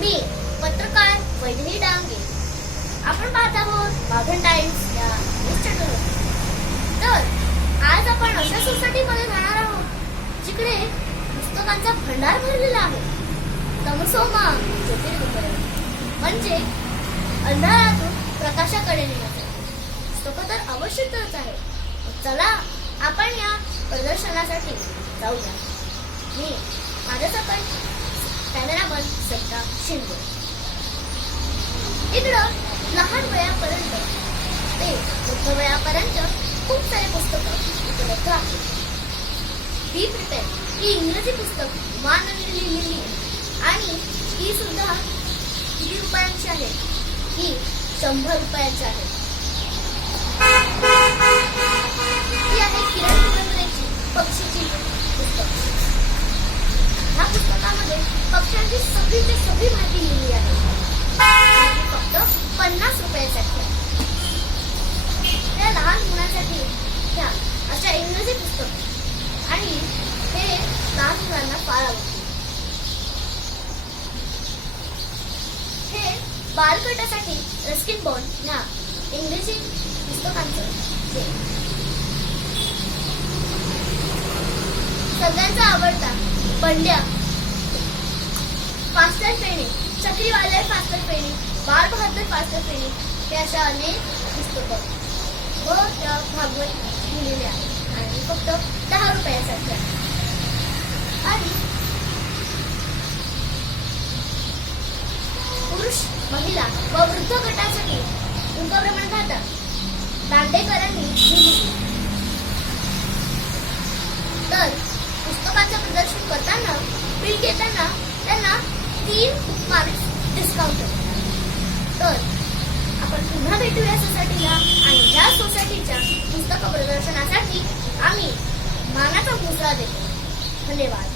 मी पत्रकार वैदेही डांगे. आपण पाहत आहोत मागण टाइम्स या न्यूज चॅनलवर. तर आज आपण अशा सोसायटीमध्ये जाणार आहोत जिकडे पुस्तकांचा भंडार भरलेला आहे. तमसोमा ज्योतिर्गमय म्हणजे अंधारातून प्रकाशाकडे नेण्याचे पुस्तकं तर आवश्यकच आहे. चला आपण या प्रदर्शनासाठी जाऊया. मी माझ्यासकट कॅमेरामन सत्ता शिंदे. इकडं लहान वयापर्यंत ते वृद्ध वयापर्यंत खूप सारे पुस्तकं उपलब्ध आहेत. बी प्रिपेअर ही इंग्रजी पुस्तक मानवने लिहिलेली आणि ही सुद्धा किती रुपयांची आहे? ही 100 रुपयांची आहे. ही आहे किरण कुलकर्णीची पक्षीची पुस्तक. ह्या पुस्तकामध्ये पक्ष्यांची सगळी माहिती लिहिली आहे. फक्त 50 रुपयासाठी आहे. त्या लहान मुलांसाठी ह्या अशा इंग्रजी पुस्तक आणि हे लहान मुलांना फार आवडते. हे बालकटासाठी रस्किन बॉन्ड या इंग्रजी पुस्तकांचं सगळ्यांचा आवडता बंड्या, फास्टर पेनी, चक्रीवाले फास्टर पेनी, बाळ बहादूर फास्टर पेनी हे अशा अनेक पुस्तकं व त्या भागवत लिहिलेले आहेत आणि फक्त 10 रुपयासाठी आहे. आणि पुरुष, महिला व वृद्ध गटासाठी उंकप्रमाण खाता दांडेकरांनी लिहिली. तर पुस्तकाचं प्रदर्शन करताना बिल घेताना त्यांना 3 मार्क्स डिस्काउंट होतात. तर आपण पुन्हा भेटूया सोसायटीला आणि या सोसायटीच्या पुस्तक प्रदर्शनासाठी आम्ही मानाचा मुजरा देतो. धन्यवाद.